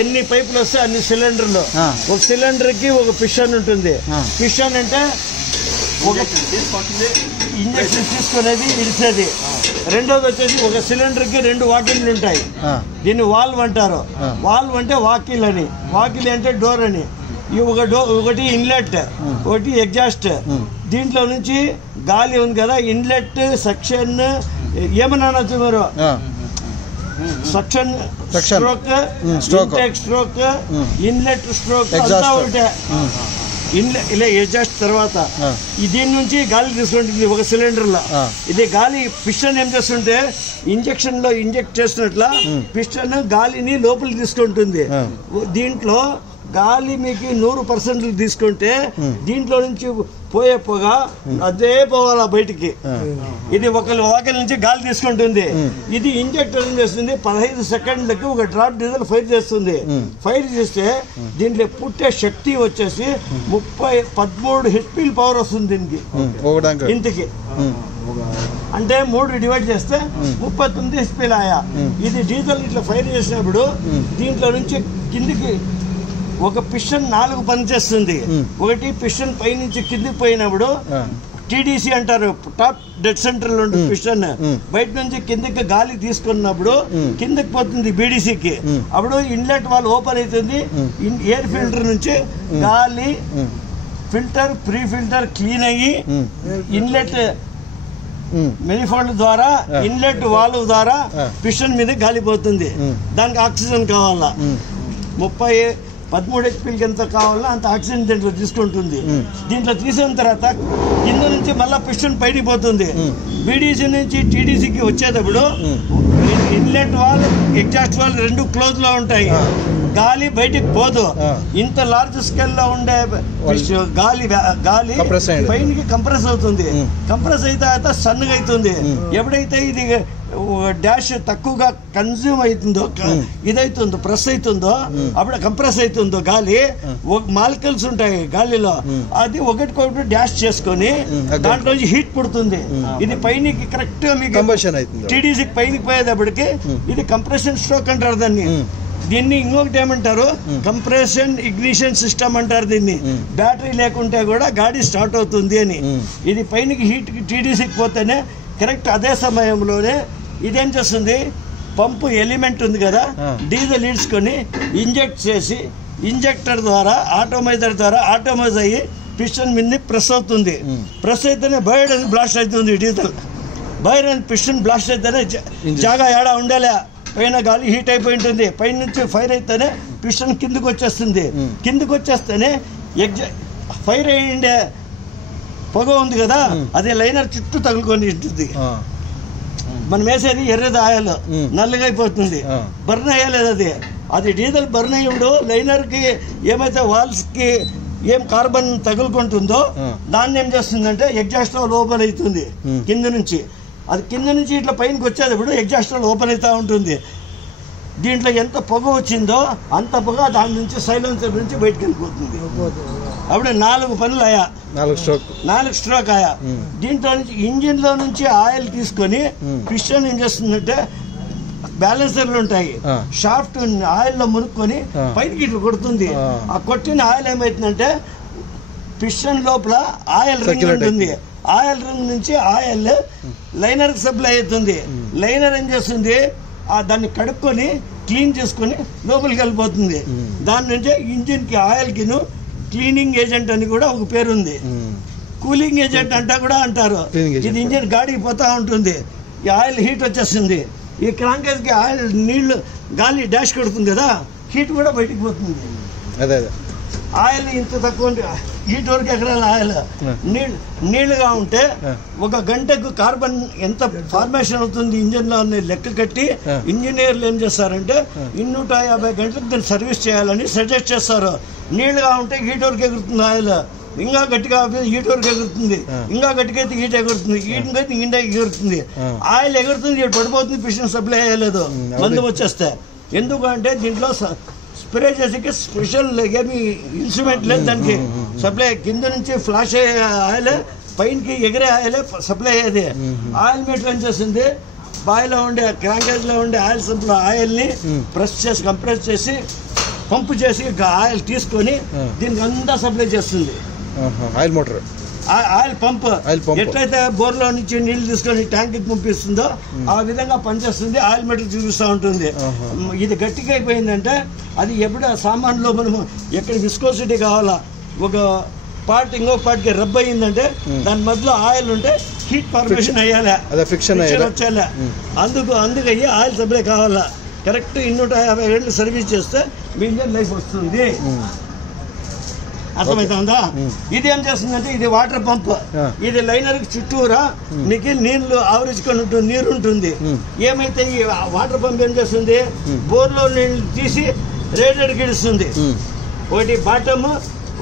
ఎన్ని పైపులు వస్తే అన్ని సిలిండర్లు ఒక సిలిండర్ కి ఒక పిస్టన్ ఉంటుంది. పిస్టన్ అంటే ఒక ఇంజక్షన్ తీసుకునేది ఇడిసేది. రెండోది వచ్చేసి ఒక సిలిండర్ కి 2 వాకిళ్ళు ఉంటాయి. దీన్ని వాల్వ్ అంటారు. వాల్వ్ అంటే వాకిల్ అని, వాకిల్ అంటే డోర్ అని. ఒకటి ఇన్లెట్, ఒకటి ఎగ్జాస్ట్. దీంట్లో నుంచి గాలి ఉంది కదా, ఇన్లెట్ సెక్షన్ ఏమన్నా మీరు suction stroke, intake stroke, inlet stroke అంతా ఒకటే. ఇలా ఎగ్జాస్ట్ తర్వాత దీని నుంచి గాలి తీసుకుంటుంది ఒక సిలిండర్ లో. ఇది గాలి పిస్టన్ ఏం చేస్తుంటే ఇంజెక్షన్ లో ఇంజెక్ట్ చేస్తున్నట్ల పిస్టన్ గాలిని లోపలికి తీసుకుంటుంది. దీంట్లో గాలి మీకు 100% తీసుకుంటే దీంట్లో నుంచి పోయే పొగ అదే పోవాలా బయటికి. ఇది ఒక వాకిల్ నుంచి గాలి తీసుకుంటుంది. ఇది ఇంజెక్టర్ ఏం చేస్తుంది, 15 సెకండ్లకి ఒక డ్రాప్ డీజిల్ ఫైర్ చేస్తుంది. ఫైర్ చేస్తే దీంట్లో పుట్టే శక్తి వచ్చేసి 13 HP పవర్ వస్తుంది దీనికి ఇంటికి. అంటే 3 డివైడ్ చేస్తే 39 HP ఆయా. ఇది డీజిల్ ఇట్లా ఫైర్ చేసినప్పుడు దీంట్లో నుంచి కిందికి ఒక పిస్టన్ 4 పనిచేస్తుంది. ఒకటి పిస్టన్ పై నుంచి కిందికి పోయినప్పుడు టీడీసీ అంటారు, టాప్ డెడ్ సెంటర్ లో ఉంటుంది పిస్టన్. బయట నుంచి కిందకి గాలి తీసుకున్నప్పుడు కిందకి పోతుంది బీడీసీకి. అప్పుడు ఇన్లెట్ వాల్ ఓపెన్ అవుతుంది. ఎయిర్ ఫిల్టర్ నుంచి గాలి ఫిల్టర్ ప్రీ ఫిల్టర్ క్లీన్ అయ్యి ఇన్లెట్ మెనిఫోల్డ్ ద్వారా ఇన్లెట్ వాల్వ్ ద్వారా పిస్టన్ మీద గాలి పోతుంది. దానికి ఆక్సిజన్ కావాలా, 13 HP ఎంత కావాలో అంత ఆక్సిజన్ దీంట్లో తీసుకుంటుంది. దీంట్లో తీసిన తర్వాత కింద నుంచి మళ్ళీ పిస్టన్ పైకి పోతుంది. బీడీసీ నుంచి టీడీసీకి వచ్చేటప్పుడు inlet wall exhaust wall 2 close లో ఉంటాయి. గాలి బయటికి పోదు. ఇంత లార్జ్ స్కేల్ లో ఉండే గాలి పైనకి కంప్రెస్ అవుతుంది. కంప్రెస్ అయితే సన్నగా అవుతుంది. ఎప్పుడైతే ఇది డాష్ తక్కువగా కన్జ్యూమ్ అవుతుందో, ఇదైతుందో ప్రెస్ అవుతుందో, అప్పుడు కంప్రెస్ అవుతుందో గాలి, మాలిక్యూల్స్ ఉంటాయి గాలిలో, అది ఒకటికొకటి డాష్ చేసుకొని దాంట్లో హీట్ పుడుతుంది. ఇది పైనకి కరెక్ట్ గా మీకు టీడీసీకి పైనకి పోయేటప్పటికి ఇది కంప్రెషన్ స్ట్రోక్ అంటారు దాన్ని. దీన్ని ఇంకొకటి ఏమంటారు, కంప్రెషన్ ఇగ్నిషన్ సిస్టమ్ అంటారు దీన్ని. బ్యాటరీ లేకుంటే కూడా గాడి స్టార్ట్ అవుతుంది అని. ఇది పైనకి హీట్ టీడీసీకి పోతేనే కరెక్ట్ అదే సమయంలోనే ఇదేం చేస్తుంది, పంపు ఎలిమెంట్ ఉంది కదా, డీజిల్ ఈడ్చుకొని ఇంజెక్ట్ చేసి ఇంజెక్టర్ ద్వారా ఆటోమైజ్ అయ్యి పిస్టన్ మీద ప్రెస్ అవుతుంది. ప్రెస్ అయితేనే బయట బ్లాస్ట్ అవుతుంది డీజిల్. బయట పిస్టన్ బ్లాస్ట్ అయితేనే జాగా ఏడా ఉండేలే, పైన గాలి హీట్ అయిపోయి ఉంటుంది. పైన నుంచి ఫైర్ అయితేనే పిస్టన్ కిందకి వచ్చేస్తుంది. కిందకి వచ్చేస్తేనే ఫైర్ అయ్యిండే పొగ ఉంది కదా, అది లైనర్ చుట్టూ తగులుకొని ఉంటుంది. మనం వేసేది ఎర్రది ఆయిల్ నల్లగా అయిపోతుంది, బర్న్ అయ్యలేదు. అది డీజిల్ బర్న్ అయ్యేప్పుడు లైనర్ కి ఏమైతే వాల్స్ కి ఏం కార్బన్ తగులుకుంటుందో దాన్ని ఏం చేస్తుందంటే ఎగ్జాస్ట్ వాల్వ్ ఓపెన్ అవుతుంది కింద నుంచి. అది కింద నుంచి ఇట్లా పైనకి వచ్చేటప్పుడు ఎగ్జాస్ట్ వాల్వ్ ఓపెన్ అవుతూ ఉంటుంది. దీంట్లో ఎంత పొగ వచ్చిందో అంత పొగ దాని నుంచి సైలెన్సర్ నుంచి బయటకు వెళ్ళిపోతుంది. అప్పుడే 4 పనులు అయ్యా, 4 స్ట్రోక్ అయ్యా. దీంట్లో నుంచి ఇంజిన్ లో నుంచి ఆయిల్ తీసుకొని పిస్టన్ ఏం చేస్తుందంటే బ్యాలెన్సర్లు ఉంటాయి, షాఫ్ట్ ఆయిల్ లో మునుక్కొని పైకి ఇట్లా కొడుతుంది. ఆ కొట్టిన ఆయిల్ ఏమైతుందంటే పిస్టన్ లోపల ఆయిల్ రింగ్ ఉంటుంది. ఆయిల్ రింగ్ నుంచి ఆయిల్ లైనర్ కి సప్లై అవుతుంది. లైనర్ ఏం చేస్తుంది, దాన్ని కడుక్కొని క్లీన్ చేసుకొని లోపలికి వెళ్ళిపోతుంది. దాని నుంచి ఇంజిన్ కి ఆయిల్ కిను క్లీనింగ్ ఏజెంట్ అని కూడా ఒక పేరు ఉంది. కూలింగ్ ఏజెంట్ అంటా కూడా అంటారు. ఇది ఇంజిన్ గాడికి పోతా ఉంటుంది. ఈ ఆయిల్ హీట్ వచ్చేస్తుంది. ఈ క్రాంకేజ్ కి ఆయిల్ నీళ్లు గాలి డాష్ కొడుతుంది కదా, హీట్ కూడా బయటికి పోతుంది. ఆయిల్ ఇంత తక్కువ హీట్ వరకు ఎక్కడ ఆయిల్ నీళ్లుగా ఉంటే 1 గంటకు కార్బన్ ఎంత ఫార్మేషన్ అవుతుంది ఇంజిన్ లో లెక్క కట్టి ఇంజనీర్లు ఏం చేస్తారంటే 250 గంటలకు దాన్ని సర్వీస్ చేయాలని సజెస్ట్ చేస్తారు. నీళ్లుగా ఉంటే హీట్ వరకు ఎగురుతుంది ఆయిల్, ఇంకా గట్టిగా హీట్ వరకు ఎగురుతుంది, ఇంకా గట్టిగా అయితే హీట్ ఎగురుతుంది, హీట్ అయితే ఇండా ఎగురుతుంది. ఆయిల్ ఎగురుతుంది, పడిపోతుంది, పిస్టన్ సప్లై అయ్యలేదు మందు వచ్చేస్తే. ఎందుకంటే దీంట్లో స్ప్రే చేసేకి స్పెషల్ ఏమి ఇన్స్ట్రుమెంట్ లేదు దానికి. సప్లై కింద నుంచి ఫ్లాష్ అయ్యే ఆయిల్, పైనకి ఎగిరే ఆయిల్ సప్లై అయ్యేది. ఆయిల్ మీటర్ ఏం చేస్తుంది, బాయిలో ఉండే క్రాంకేజ్లో ఉండే ఆయిల్ సంప్లో ఆయిల్ని కంప్రెస్ చేసి పంపు చేసి ఆయిల్ తీసుకొని దీనికి అంతా సప్లై చేస్తుంది. ఆయిల్ మోటార్, ఆయిల్ పంప్ ఎట్లయితే బోర్లో నుంచి నీళ్లు తీసుకొని ట్యాంక్కి పంపిస్తుందో ఆ విధంగా పనిచేస్తుంది. ఆయిల్ మీటర్ చూపిస్తూ ఉంటుంది. ఇది గట్టిగా అయిపోయిందంటే అది ఎప్పుడు సామాన్లో మనము ఎక్కడ విస్కోసిటీ కావాలా, ఒక పార్ట్ ఇంకో పార్ట్కి రబ్ అయ్యిందంటే దాని మధ్యలో ఆయిల్ ఉంటే హీట్ ఫార్మేషన్ అయ్యాలా, ఫిక్షన్ వచ్చేలా. అందుకయ్యి ఆయిల్ సప్లై కావాలా. కరెక్ట్ 250 గంటలు సర్వీస్ చేస్తే మీ ఇంజన్ లైఫ్ వస్తుంది. అర్థమవుతుందా? ఇది ఏం చేస్తుందంటే ఇది వాటర్ పంప్. ఇది లైనర్కి చుట్టూరా నీకు నీళ్లు ఆవరించుకొని ఉంటుంది, నీరు ఉంటుంది. ఏమైతే ఈ వాటర్ పంప్ ఏం చేస్తుంది, బోర్లో నీళ్ళు తీసి రేడియేటర్కి ఇస్తుంది. ఒకటి బాటమ్,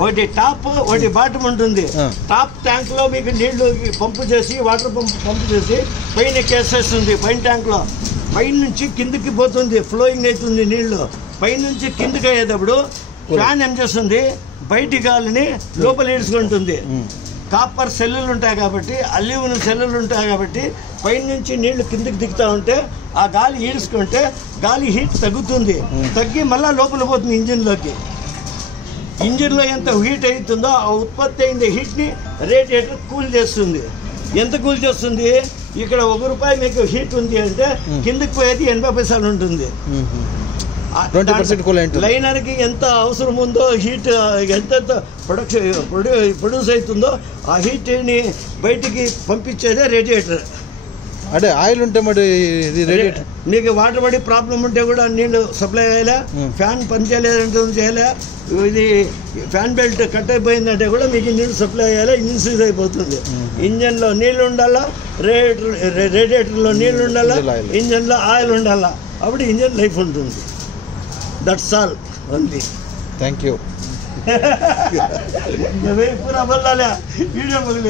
ఒకటి టాప్, ఒకటి బాటమ్ ఉంటుంది. టాప్ ట్యాంక్ లో మీకు నీళ్లు పంపు చేసి వాటర్ పంపు చేసి పైన కేసేస్తుంది. పైన ట్యాంక్ లో పైన నుంచి కిందకి పోతుంది, ఫ్లోయింగ్ అవుతుంది నీళ్లు. పైన నుంచి కిందకి అయ్యేటప్పుడు ఫ్యాన్ ఏం చేస్తుంది, బయటి గాలిని లోపల ఈడ్చుకుంటుంది. కాపర్ సెల్లులు ఉంటాయి కాబట్టి, అల్యూమినియం సెల్లులు ఉంటాయి కాబట్టి పైన నుంచి నీళ్లు కిందకి దిగుతూ ఉంటే ఆ గాలి ఈడ్చుకుంటే గాలి హీట్ తగ్గుతుంది. తగ్గి మళ్ళీ లోపల పోతుంది ఇంజిన్లోకి. ఇంజిన్లో ఎంత హీట్ అవుతుందో ఆ ఉత్పత్తి అయిన హీట్ని రేడియేటర్ కూల్ చేస్తుంది. ఎంత కూల్ చేస్తుంది, ఇక్కడ ₹1 మీకు హీట్ ఉంది అంటే కిందకి పోయేది 80 పైసలు ఉంటుంది. లైనర్కి ఎంత అవసరం ఉందో హీట్ ఎంత ప్రొడ్యూస్ అవుతుందో ఆ హీట్ని బయటికి పంపించేదే రేడియేటర్. అంటే ఆయిల్ ఉంటే మరి నీకు వాటర్ పడి ప్రాబ్లం ఉంటే కూడా నీళ్ళు సప్లై అయ్యేలా, ఫ్యాన్ పని చేయలేదంటే చేయలే, ఇది ఫ్యాన్ బెల్ట్ కట్ అయిపోయిందంటే కూడా మీకు నీళ్ళు సప్లై అయ్యేలా ఇంజిన్ సీజ్ అయిపోతుంది. ఇంజన్లో నీళ్ళు ఉండాలా, రేడియేటర్లో నీళ్ళు ఉండాలా, ఇంజన్లో ఆయిల్ ఉండాలా, అప్పుడు ఇంజన్ లైఫ్ ఉంటుంది. That's all only. Thank you. పూరా బల్లాలే వీడియో మొదలు